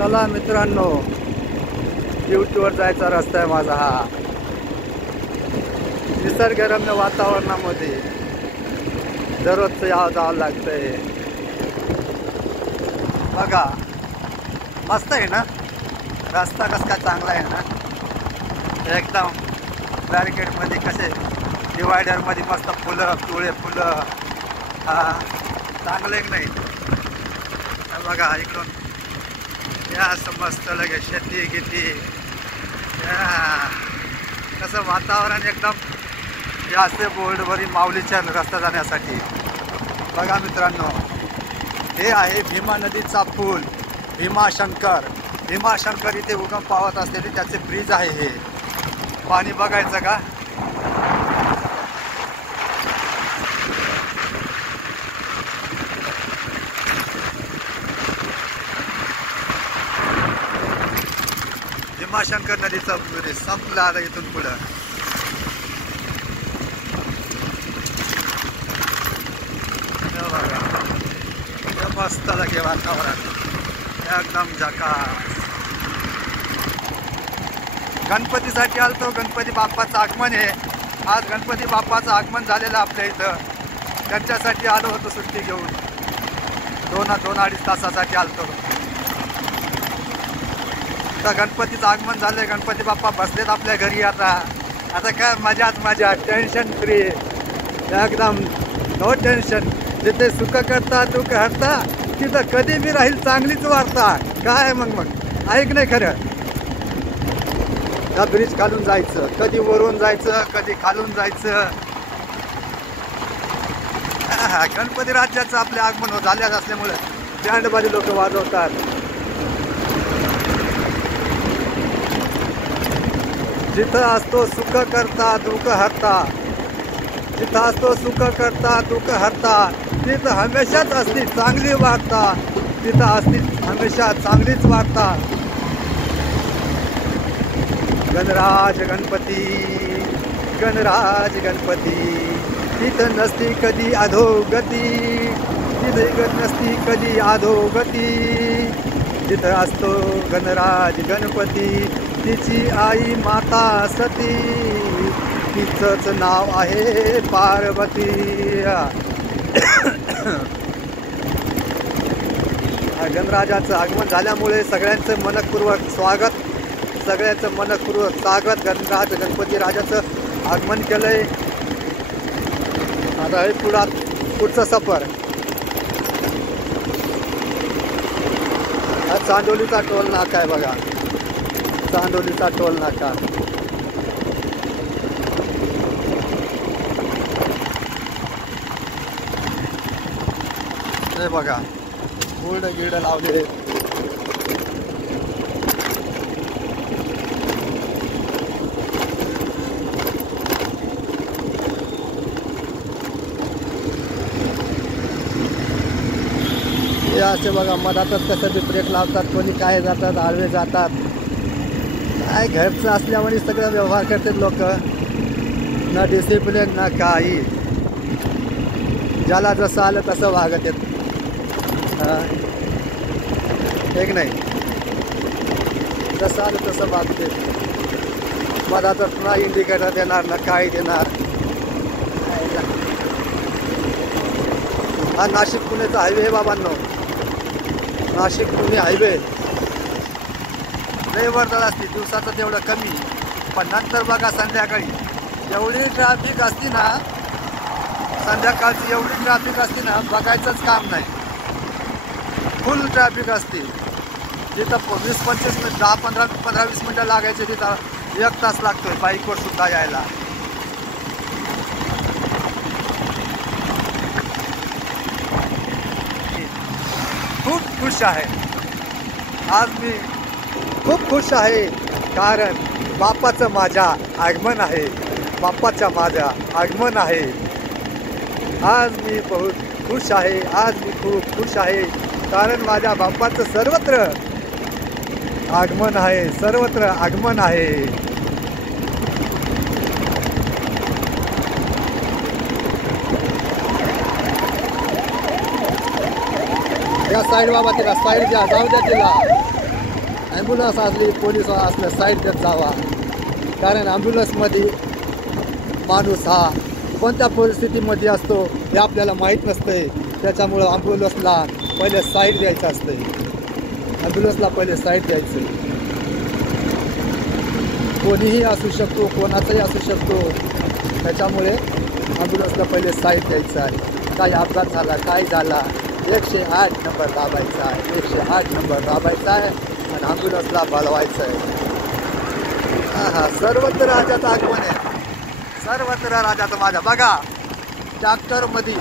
चला मित्रांनो, ड्युटीवर जायचा रस्ता आहे माझा हा. निसर्गरम्य वातावरणामध्ये दररोजचं जावं लागतंय. बघा मस्त आहे ना रस्ता, कसा काय चांगला आहे ना. एकदम बॅरिकेडमध्ये कसे डिवायडरमध्ये मस्त फुलं, पिवळे फुलं, हा चांगले नाही. बघा इकडून या असं मस्त लगे शेती किती कसं वातावरण एकदम जास्त बोर्डवरील माऊलीच्या रस्ता जाण्यासाठी. बघा मित्रांनो, हे आहे भीमा नदीचा पूल भीमाशंकर. भीमाशंकर इथे उगम पावत असलेले त्याचे ब्रिज आहे. हे पाणी बघायचं का. भीमाशंकर नदीचा ब्रिज संपला आता इथून पुढं. मस्त लगे वातावरण एकदम झकास. गणपतीसाठी आलतो. गणपती बाप्पाचं आगमन आहे आज. गणपती बाप्पाचं आगमन झालेलं आपल्या इथं. त्यांच्यासाठी आलो होतो सुट्टी घेऊन. दोन अडीच तासासाठी आलतो. तर गणपतीचं आगमन झालंय. गणपती बाप्पा बसलेत आपल्या घरी. आता काय मजाच मजा. टेन्शन फ्री एकदम. No tension. जिथे सुख करता दुःख हरता तिथं कधी बी राहील चांगलीच वार्ता. काय मग ऐक नाही खरं. त्या ब्रिज खालून जायचं, कधी वरून जायचं, कधी खालून जायचं. गणपती राज्याचं आपले आगमन झाल्याच असल्यामुळे बँडबाजी लोक वाजवतात. जिथं असतो सुख करता दुःख हरता, जिथं असतो सुख करता दुःख हरता, तिथं हमेशाच असती चांगली वार्ता. तिथं असती हमेशा चांगलीच वार्ता. गणराज गणपती, गणराज गणपती, तिथं नसती कधी अधोगती, तिथं नसती कधी अधोगती. तिथं असतो गणराज गणपती, तिची आई माता सती, तिचंच नाव आहे पार्वती. गणराजाचं आगमन झाल्यामुळे सगळ्यांचं मनपूर्वक स्वागत, सगळ्यांचं मनपूर्वक स्वागत. गणराज गणपती राजाचं आगमन केलंय. आता हे पुढचं सफर. हा चांदोलीचा टोल नाका आहे बघा. चांदोलीचा टोल नाका. हे बघा बोर्ड गिर्ड लावले. हे असे बघा मधातच कसं बी ब्रेक लावतात. कोणी काय जातात, आडवे जातात. काय घरचं असल्यामुळे सगळं व्यवहार करतात लोक. ना डिसिप्लिन ना काही. ज्याला जसं आलं तसं वागत येत. एक नाही, जसं आलं तसं वागते. मधातच ना इंडिकेटर देणार ना काय देणार. हा नाशिक पुणेचा हायवे आहे बाबांनो. नाशिक पुणे हायवे लय वर्दळ असते. दिवसाचं तेवढं कमी, पण नंतर बघा संध्याकाळी एवढी ट्रॅफिक असते ना. संध्याकाळची एवढी ट्रॅफिक असते ना, बघायचंच काम नाही. फुल ट्रॅफिक असते. जिथं 20-25 मिनिट 10-15-20 मिनटं लागायचे तिथं 1 तास लागतोय बाईकवर सुद्धा यायला. खूप खुश आहे आज मी. खूप खुश आहे कारण बाप्पाचं माझ्या आगमन आहे. बाप्पाच्या माझ्या आगमन आहे. आज मी बहुत खुश आहे. आज मी खूप खुश आहे कारण माझ्या बाप्पाचं सर्वत्र आगमन आहे. सर्वत्र आगमन आहे. या साईड बाबा तिला साईड द्या, जाऊ द्या तिला. ॲम्ब्युलन्स असली पोलीस असलं साईड देत जावा, कारण ॲम्ब्युलन्समध्ये माणूस हा कोणत्या परिस्थितीमध्ये असतो हे आपल्याला माहीत नसते. त्याच्यामुळं ॲम्ब्युलन्सला पहिले साईड द्यायचं असते. ॲम्ब्युलन्सला पहिले साईड द्यायचं. कोणीही असू शकतो, कोणाचाही असू शकतो. त्याच्यामुळे ॲम्ब्युलन्सला पहिले साईड द्यायचं आहे. काही अपघात झाला, काय झाला, 108 नंबर दाबायचा आहे. 108 नंबर दाबायचा आहे आणि ॲम्ब्युलन्सला बोलवायचं आहे. हा सर्वत्र राजाचं आगमन आहे. सर्वत्र राजाचं माझ्या. बघा ट्रॅक्टरमध्ये,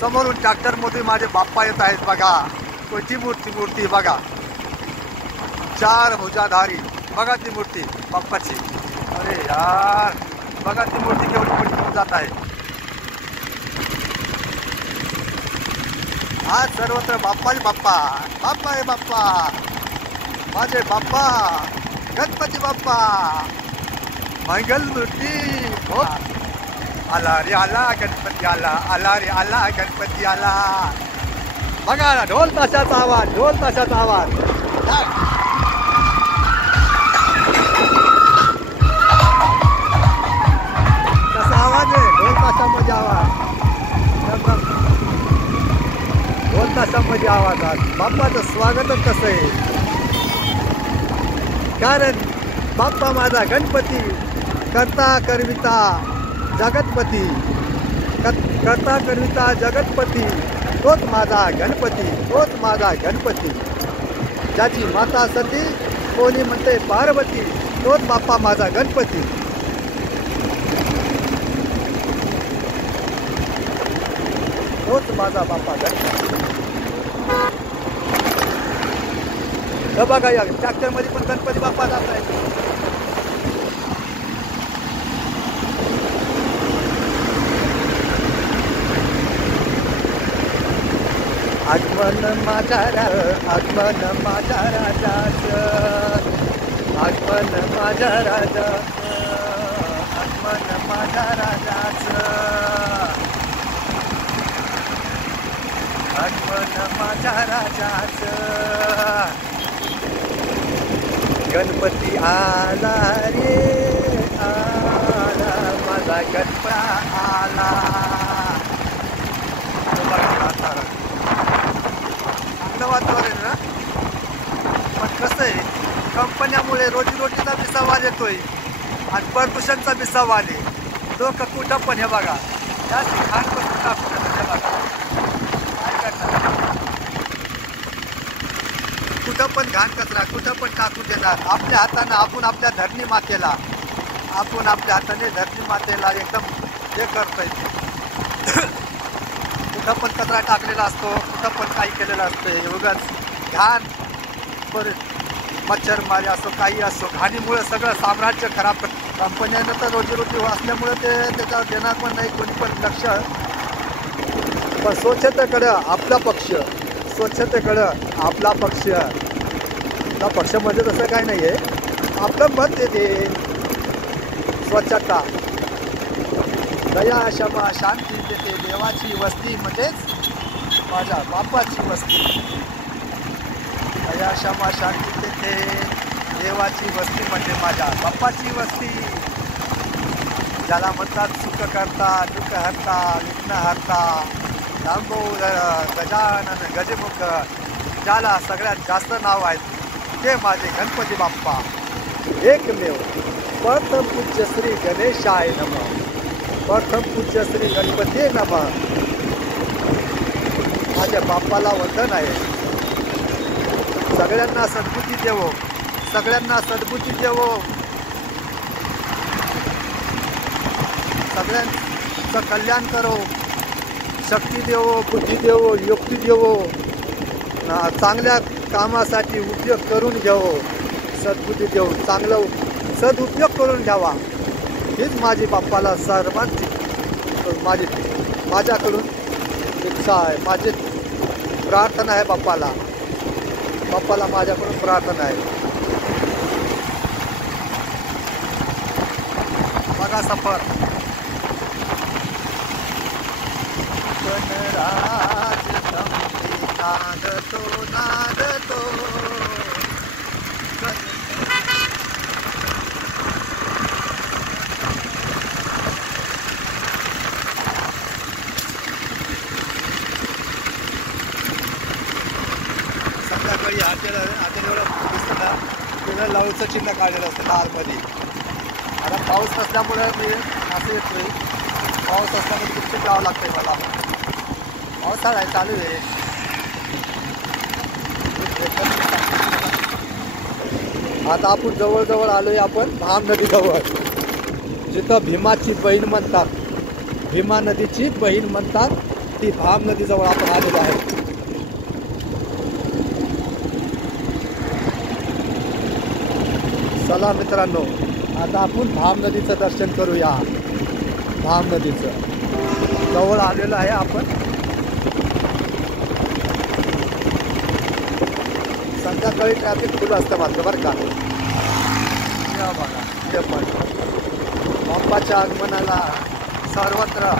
समोरून ट्रॅक्टरमध्ये माझे बाप्पा येत आहेत. बघा कोणती मूर्ती बघा, 4 भुजाधारी. बघा ती मूर्ती बाप्पाची. अरे यार, बघा ती मूर्ती केवढी मोठी घेऊन जात आहे. आज सर्वत्र बाप्पाच बाप्पा. बाप्पा आहे बाप्पा, माझे बाप्पा गणपती बाप्पा. मंगल मूर्ती हो. आला रे आला गणपती आला, आला रे आला गणपती आला. बघा ना, ढोल ताशाचा आवाज, ढोल ताशाचा आवाज. कसा आवाज आहे ढोल ताशामध्ये आवाज. ढोल ताशामध्ये आवाज. आज बाप्पाचं स्वागतच कसं आहे, कारण बाप्पा माझा गणपती करता करविता जगतपती. करता करविता जगतपती, तोच माझा गणपती, तोच माझा गणपती. ज्याची माता सती, कोणी म्हणते पार्वती, तोच बाप्पा माझा गणपती. तोच माझा बाप्पा गणपती. बघा या ट्रॅक्टरमध्ये पण गणपती बाप्पा जात आहे. आगमन माझा आगमन माझा राजाचं, आगमन माझा राजाचं, आगमन माझा राजाचं, आगमन माझा राजाचं. गणपती आला रे आला, माझा गणपती आला. वातावरण ना, पण कसं आहे, कंपन्यामुळे रोजीरोटीचा बी सवाल येतोय आणि प्रदूषणचा बी सवाल आहे. लोक कुठं पण हे बघा, जास्त घाण करून टाकून हे बघा, काय करणार, कुठं पण घाण कचरा कुठं पण टाकून देणार. आपल्या हातानं आपण आपल्या धरणी मातेला, आपण आपल्या हाताने धरणी मातेला एकदम हे करतोय. कुठं पण कचरा टाकलेला असतो, कुठं पण काही केलेलं असतं. उगाच घाण, परत मच्छरमारी असो, काही असो, घाणीमुळे सगळं साम्राज्य खराब करतं. कंपन्यांना तर रोजीरोटी असल्यामुळे ते त्याच्यावर देणार पण नाही कोणी पण लक्ष. पण स्वच्छतेकडं आपला पक्ष, स्वच्छतेकडं आपला पक्ष. आपला पक्ष म्हणजे तसं काही नाही आहे, आपलं मत येते. स्वच्छता, दया, क्षमा, शांती देते देवाची वस्ती, म्हणजेच माझ्या बाप्पाची वस्ती. दया, क्षमा, शांती देते देवाची वस्ती, म्हणजे माझ्या बाप्पाची वस्ती. ज्याला म्हणतात सुख करता, दुःख हरता, विघ्न हरता, लंबोदर, गजानन, गजमुख. ज्याला सगळ्यात जास्त नाव आहे ते माझे गणपती बाप्पा. एकमेव प्रथम पूज्य श्री गणेशाय नमः. प्रथम पूज्य श्री गणपती नमः. माझ्या बाप्पाला वंदन आहे. सगळ्यांना सद्बुद्धी देवो, सगळ्यांना सद्बुद्धी देवो, सगळ्यांचं कल्याण करो. शक्ती देवो, बुद्धी देवो, युक्ती देवो, चांगल्या कामासाठी उपयोग करून घ्यावो. सद्बुद्धी देऊ, चांगलं सदुपयोग करून घ्यावा. हीच माझी बाप्पाला सर्वांची माझ्याकडून इच्छा आहे, माझी प्रार्थना आहे बाप्पाला. बाप्पाला माझ्याकडून प्रार्थना आहे. बघा सफर. गणराज नादतो नादतो, संध्याकाळी एवढं दिसतं ना तिथं लवचं चिन्ह काढलेलं असतं लालमध्ये. आता पाऊस नसल्यामुळे मी असं येतोय. पाऊस असल्यामुळे गुपचूप लावावं लागतंय मला. पावसाळा आहे चालू आहे. आता आपण जवळजवळ आलोय आपण भाम नदीजवळ, जिथं भीमाची बहीण म्हणतात, भीमा नदीची बहीण म्हणतात ती भाम नदीजवळ आपण आलेलो आहे. चला मित्रांनो, आता आपण भाम नदीचं दर्शन करूया. भाम नदीचं जवळ आलेलं आहे आपण. संध्याकाळी ट्रॅफिक फुल असतं मात्र बरं का. बघा बाप्पाच्या आगमनाला सर्वत्र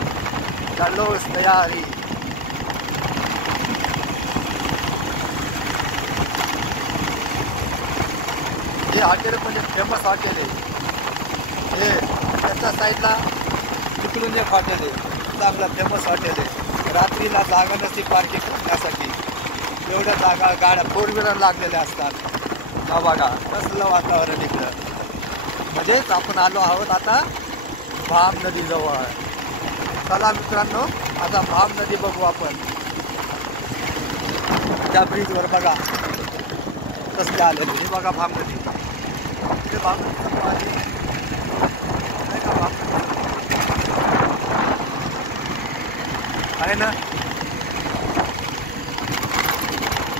जल्लोष तयारी. हे हॉटेल म्हणजे फेमस हॉटेल आहे. हे त्याच्या साईडला तिकडून एक हॉटेल आहे, चांगला फेमस हॉटेल आहे. रात्रीला जागा नसते पार्किंग करण्यासाठी, एवढ्या जागा गाड्या 4 व्हीलर लागलेल्या असतात. हा बघा कसलं वातावरण इकडं. म्हणजेच आपण आलो आहोत आता भाम नदीजवळ. चला मित्रांनो, आता भाम नदी बघू आपण. त्या ब्रिजवर बघा कसले आलेले. हे बघा भाम नदी. ते भाम नदी नाही का, भाम नदी आहे ना.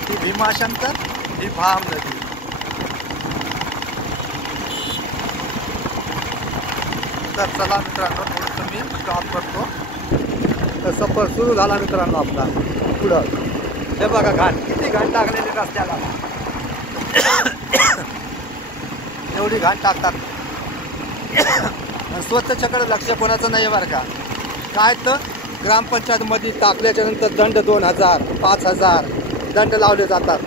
ही भीमाशंकर, ही भाम नदी. तर चला मित्रांनो, थोडंसं मी स्टॉप करतो. तर सफर सुरू झाला मित्रांनो आपला पुढं. हे बघा घाण, किती घाण टाकलेली रस्त्याला. एवढी घाण टाकतात. स्वच्छतेकडे लक्ष कोणाचं नाही बरं का. काय तर ग्रामपंचायतमध्ये टाकल्याच्या नंतर दंड 2000 5000 दंड लावले जातात.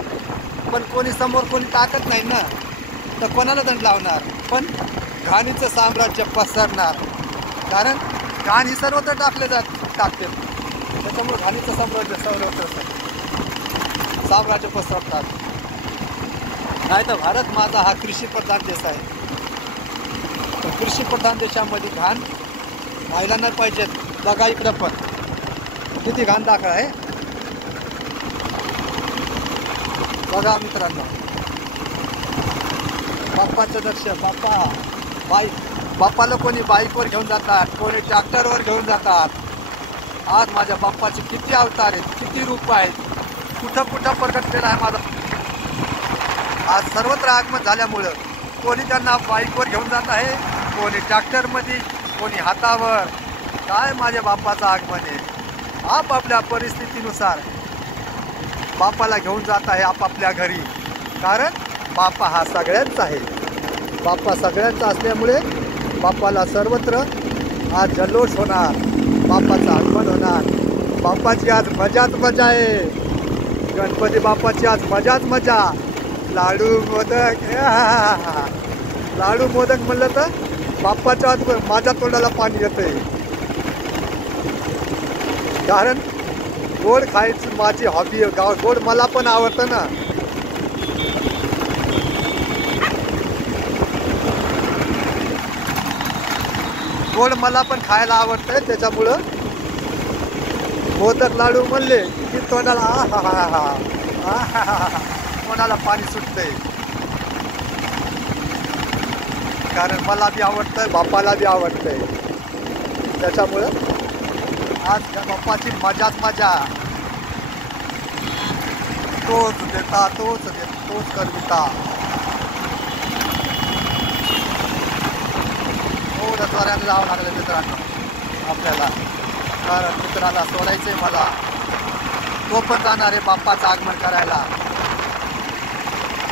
पण कोणी समोर कोणी टाकत नाही ना, तर कोणाला दंड लावणार. पण घाणीचं साम्राज्य पसरणार. कारण घाण ही सर्वत्र टाकते. त्याच्यामुळे घाणीचं साम्राज्य पसरतात. नाही तर भारत माझा हा कृषीप्रधान देश आहे. कृषीप्रधान देशामध्ये घाण व्हायला नाही पाहिजेत. बघा इकडं पण किती घाण दाखल आहे. बघा मित्रांनो, बाप्पाचं दर्शन. बाप्पाला कोणी बाईकवर घेऊन जातात, कोणी ट्रॅक्टरवर घेऊन जातात. आज माझ्या बाप्पाचे किती अवतार आहेत, किती रूप आहेत, कुठं कुठं प्रकटलेला आहे माझा. आज सर्वत्र आगमन झाल्यामुळं कोणी त्यांना बाईकवर घेऊन जात आहे, कोणी ट्रॅक्टरमध्ये, कोणी हातावर. काय माझ्या बाप्पाचं आगमन आहे. आपापल्या परिस्थितीनुसार बाप्पाला घेऊन जात आहे आपापल्या घरी. कारण बाप्पा हा सगळ्यांचा आहे. बाप्पा सगळ्यांचा असल्यामुळे बाप्पाला सर्वत्र आज जल्लोष होणार, बाप्पाचं आगमन होणार. बाप्पाची आज मजाच मजा आहे. गणपती बाप्पाची आज मजाच मजा. लाडू मोदक, लाडू मोदक म्हणलं तर बाप्पाच्या आज माझ्या तोंडाला पाणी येतंय. कारण गोड खायची माझी हॉबी आहे. गोड मला पण आवडतं ना. गोड मला पण खायला आवडतंय. त्याच्यामुळं मोदक लाडू म्हणले की तोंडाला तोंडाला पाणी सुटतंय. कारण मला बी आवडतंय, बाप्पाला बी आवडतंय. त्याच्यामुळं आज त्या बाप्पाची मजाच मजा. तोच देता, तोच करविता. थोड्या जोराने जावं लागलं मित्रांनो आपल्याला. कारण मित्राला सोडायचंय मला. तो पण जाणार आहे बाप्पाचं आगमन करायला.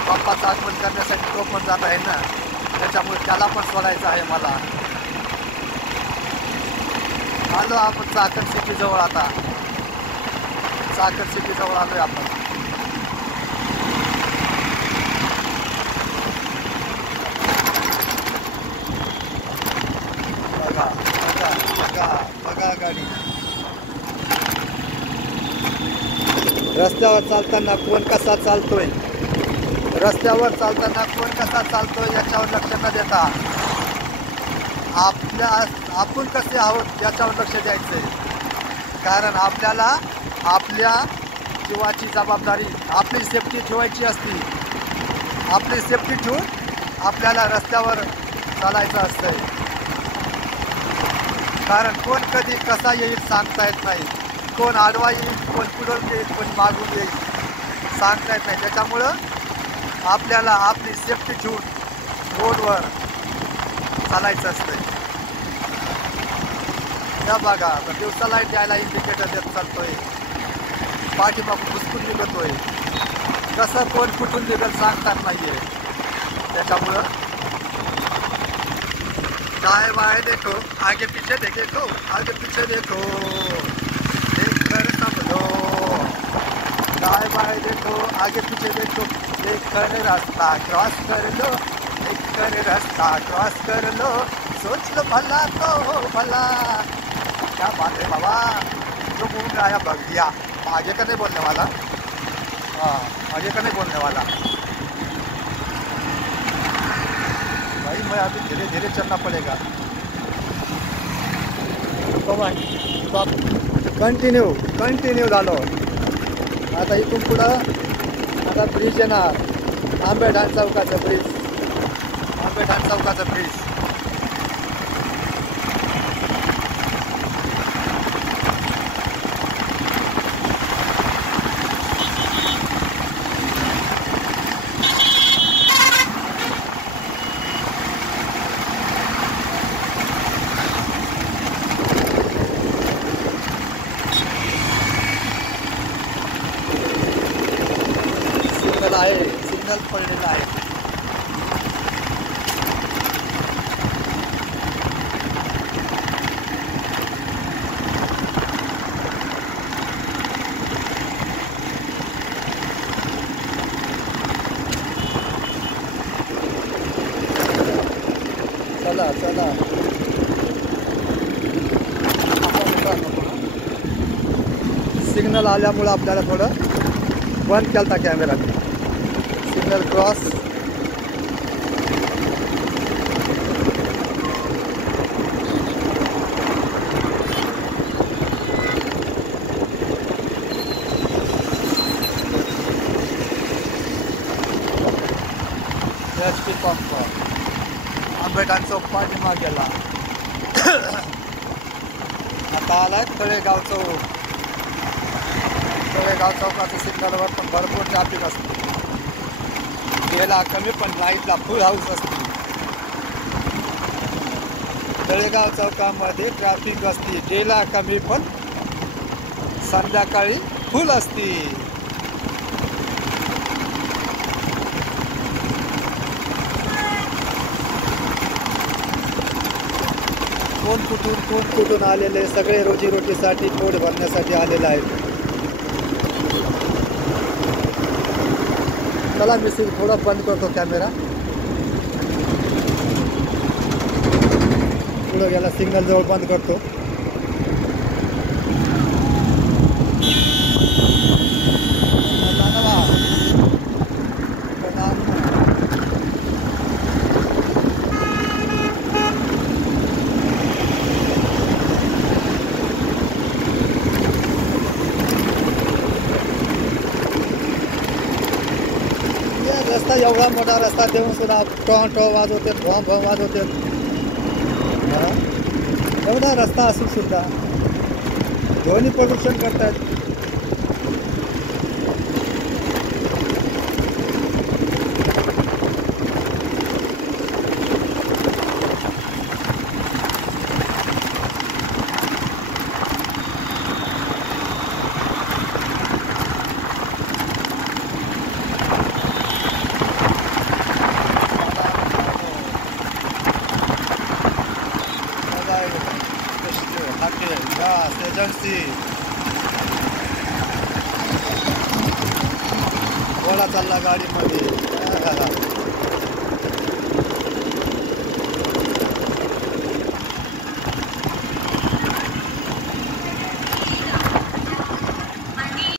बाप्पाचं आगमन करण्यासाठी तो पण जात आहे ना. त्याच्यामुळे त्याला पण सोडायचं आहे मला. आलो आपण चाकण सिटी जवळ. आता चाकण सिटी जवळ आलोय आपण. बघा बघा बघा बघा गाडी. रस्त्यावर चालताना कोण कसा चालतोय रस्त्यावर चालताना कोण कसा चालतो याच्यावर लक्ष न देता आपण कसे आहोत याच्यावर लक्ष द्यायचं आहे. कारण आपल्याला आपल्या जीवाची जबाबदारी, आपली सेफ्टी ठेवायची असते. आपली सेफ्टी ठेवून आपल्याला रस्त्यावर चालायचं असतंय. कारण कोण कधी कसा येईल सांगता येत नाही. कोण आडवा येईल, कोण पुढं येईल, कोण मागून येईल सांगता येत नाही. त्याच्यामुळं आपल्याला आपली सेफ्टी ठेवून रोडवर चालायचं असतंय. त्या बघा दिवसा लाईट द्यायला इंडिकेटर देत चालतोय, पाठीमागून घुसकून निघतोय. कसं कोण कुठून निघत सांगतात नाहीये. त्याच्यामुळं दाएं बाएं देखो, आगे पीछे देखो, आगे पीछे देखो, देख कर समझो. दाएं बाएं देखो, आगे पीछे देखो, देख कर रास्ता क्रॉस कर लो, देख कर रास्ता क्रॉस कर लो. सोच लो भला तो भला. क्या बात है बाबा, जो बोल रहा है बग दिया. आगे का नहीं बोलने वाला. हाँ, आगे का नहीं बोलने वाला भाई. मैं अभी धीरे धीरे चलना पड़ेगा. कंटिन्यू झालो. आता इथून पुढं आता ब्रिज येणार, आंबेढाण चौकाचं ब्रिज. आंबेढाण चौकाचं ब्रिज. सिग्नल पडलेला आहे. चला चला. सिग्नल आल्यामुळं आपल्याला थोडं बंद केलता camera. Signal cross. S T. Pump Ambedhan चौक पाठीमाग गेला. आता आलाय तळेगाव चौक. तळेगाव चौकाच्या सिग्नलवर पण भरपूर ट्रॅफिक असते. याला कमी पण लाईटला फुल हाऊस असते. तळेगाव चौकामध्ये ट्रॅफिक असते. डेला कमी पण संध्याकाळी फुल असते. कोण कुठून आलेले सगळे रोजीरोटीसाठी पोट भरण्यासाठी आलेले आहेत. चला मी थोडा बंद करतो कॅमेरा. पुढे गेला सिग्नल जवळ बंद करतो. रस्ता एवढा मोठा रस्ता देऊन सुद्धा टॉ वाजवते, भॉम वाजवते. एवढा रस्ता असून सुद्धा ध्वनी प्रदूषण करतात. एजन्सी घोडा चालला गाडीमध्ये.